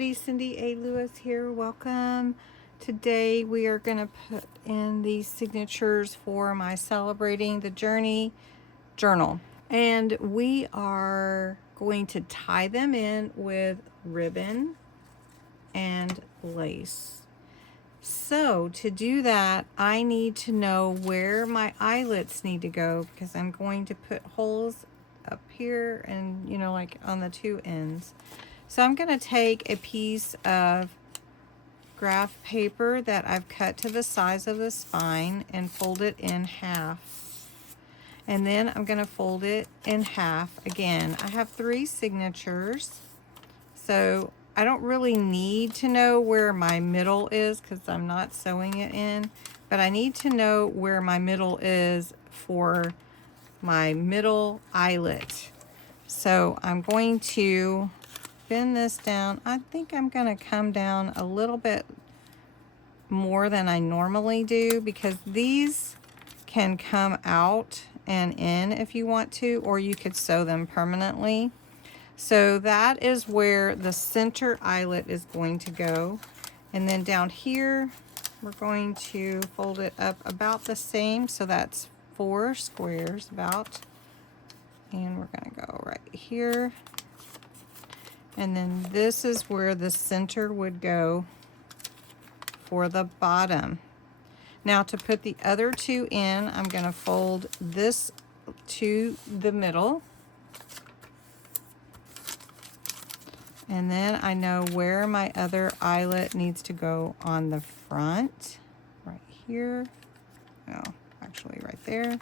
everybody, Cindy A. Lewis here. Welcome. Today we are going to put in these signatures for my Celebrating the Journey journal. And we are going to tie them in with ribbon and lace. So to do that, I need to know where my eyelets need to go because I'm going to put holes up here and, you know, like on the two ends. So I'm going to take a piece of graph paper that I've cut to the size of the spine and fold it in half. And then I'm going to fold it in half again. I have 3 signatures, so I don't really need to know where my middle is because I'm not sewing it in, but I need to know where my middle is for my middle eyelet. So I'm going to bend this down. I think I'm going to come down a little bit more than I normally do because these can come out and in if you want to, or you could sew them permanently. So that is where the center eyelet is going to go. And then down here, we're going to fold it up about the same. So that's 4 squares about. And we're going to go right here. And then this is where the center would go for the bottom. Now to put the other 2 in, I'm going to fold this to the middle. And then I know where my other eyelet needs to go on the front, right here. Oh, actually right there.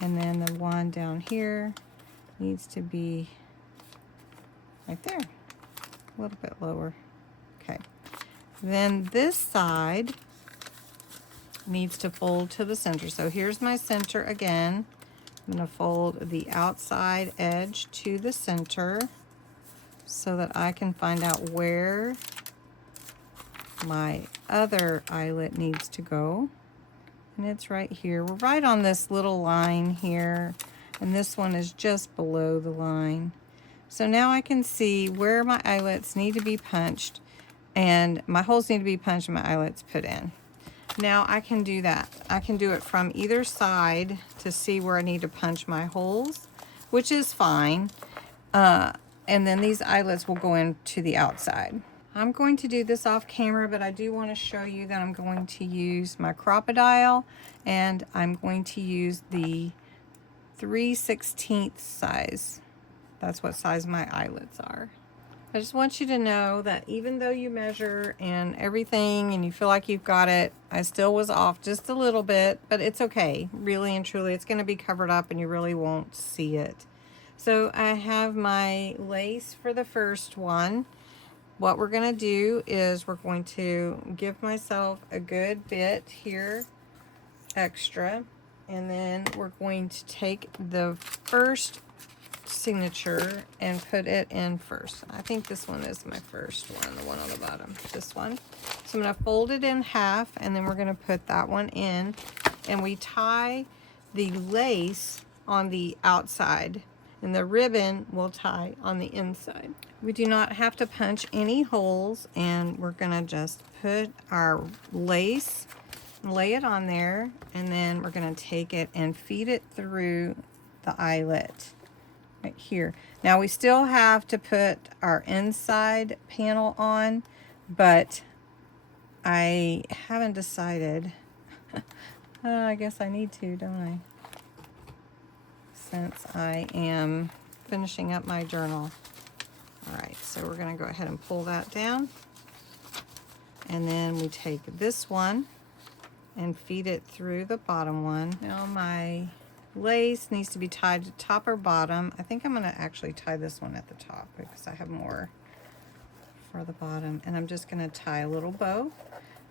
And then the one down here needs to be right there, a little bit lower. Okay. Then this side needs to fold to the center. So here's my center again. I'm going to fold the outside edge to the center so that I can find out where my other eyelet needs to go. And it's right here. We're right on this little line here, and this one is just below the line. So now I can see where my eyelets need to be punched, and my holes need to be punched and my eyelets put in. Now I can do that. I can do it from either side to see where I need to punch my holes, which is fine. And then these eyelets will go into the outside. I'm going to do this off camera, but I do want to show you that I'm going to use my crocodile, and I'm going to use the 3/16 size. That's what size my eyelets are. I just want you to know that even though you measure and everything and you feel like you've got it, I still was off just a little bit, but it's okay. Really and truly, it's going to be covered up and you really won't see it. So I have my lace for the first one. What we're going to do is we're going to give myself a good bit here extra, and then we're going to take the first signature and put it in first. I think this one is my first one, the one on the bottom, this one. So I'm going to fold it in half, and then we're going to put that one in, and we tie the lace on the outside, and the ribbon will tie on the inside. We do not have to punch any holes, and we're going to just put our lace, lay it on there, and then we're going to take it and feed it through the eyelet right here. Now we still have to put our inside panel on, but I haven't decided. I guess I need to, don't I? Since I am finishing up my journal. All right, so we're going to go ahead and pull that down. And then we take this one and feed it through the bottom one. Now my lace needs to be tied to top or bottom. I think I'm going to actually tie this one at the top because I have more for the bottom. And I'm just going to tie a little bow.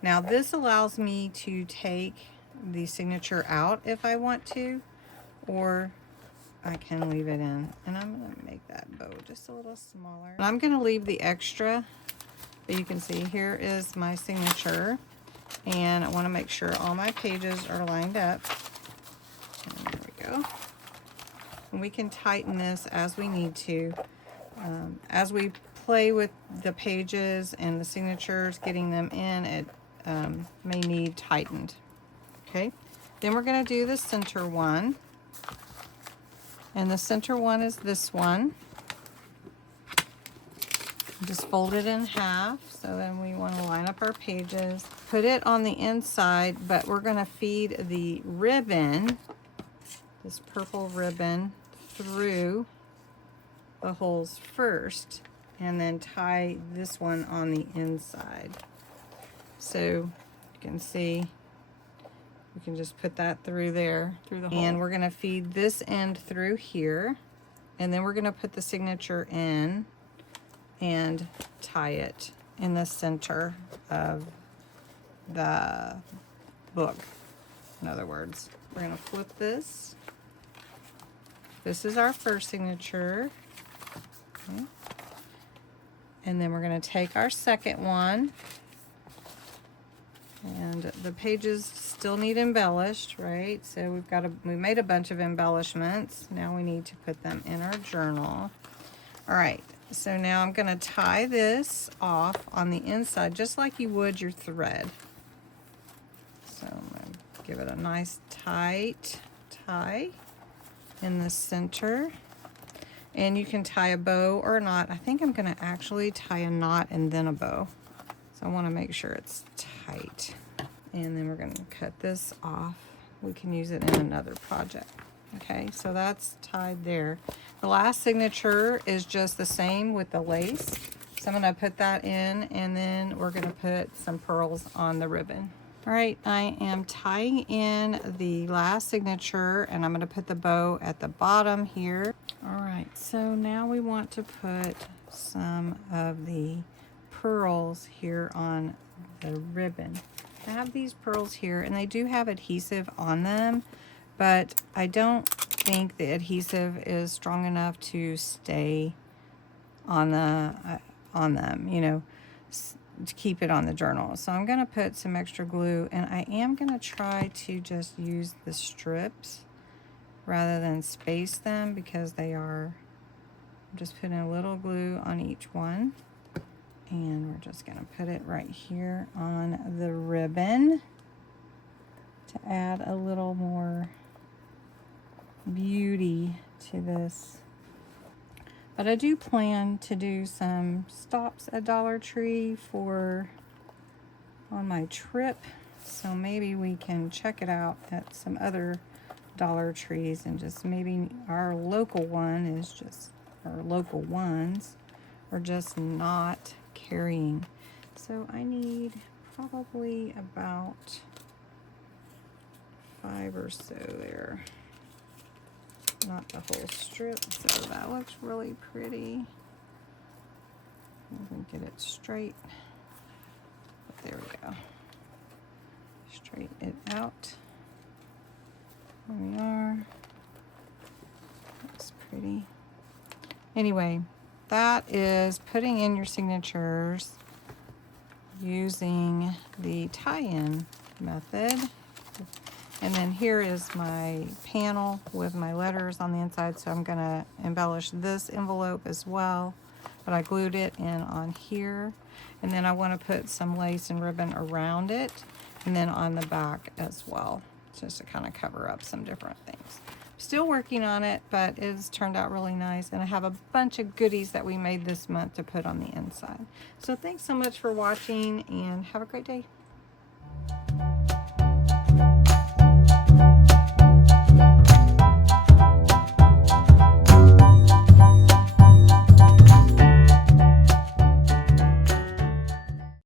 Now this allows me to take the signature out if I want to, or I can leave it in. And I'm going to make that bow just a little smaller. And I'm going to leave the extra, but you can see here is my signature. And I want to make sure all my pages are lined up. And there we go. And we can tighten this as we need to. As we play with the pages and the signatures, getting them in, it may need tightened. Okay, then we're going to do the center one. And the center one is this one. Just fold it in half. So then we want to line up our pages. Put it on the inside, but we're going to feed the ribbon, this purple ribbon, through the holes first, and then tie this one on the inside. So you can see, you can just put that through there, through the hole. And we're going to feed this end through here, and then we're going to put the signature in and tie it in the center of the book. In other words, we're going to flip this. This is our first signature. Okay. And then we're going to take our second one. And the pages still need embellished, right? So we made a bunch of embellishments. Now we need to put them in our journal. All right, so now I'm going to tie this off on the inside, just like you would your thread. So I'm going to give it a nice tight tie in the center. And you can tie a bow or not. I think I'm going to actually tie a knot and then a bow. So I want to make sure it's tight. And then we're going to cut this off. We can use it in another project. Okay, so that's tied there. The last signature is just the same with the lace. So I'm going to put that in, and then we're going to put some pearls on the ribbon. All right, I am tying in the last signature, and I'm going to put the bow at the bottom here. All right, so now we want to put some of the pearls here on the ribbon. I have these pearls here, and they do have adhesive on them, but I don't think the adhesive is strong enough to stay on them, you know, to keep it on the journal. So I'm going to put some extra glue, and I am going to try to just use the strips rather than space them, because they are, I'm just putting a little glue on each one, and we're just going to put it right here on the ribbon to add a little more beauty to this. But I do plan to do some stops at Dollar Tree on my trip, so maybe we can check it out at some other Dollar Trees, and just maybe our local one is just, our local ones are just not carrying. So I need probably about 5 or so there. Not the whole strip, so that looks really pretty. I'm going to get it straight. But there we go. Straighten it out. There we are. That's pretty. Anyway, that is putting in your signatures using the tie-in method. And then here is my panel with my letters on the inside, so I'm going to embellish this envelope as well, but I glued it in on here. And then I want to put some lace and ribbon around it, and then on the back as well, just to kind of cover up some different things. Still working on it, but it's turned out really nice, and I have a bunch of goodies that we made this month to put on the inside. So thanks so much for watching, and have a great day.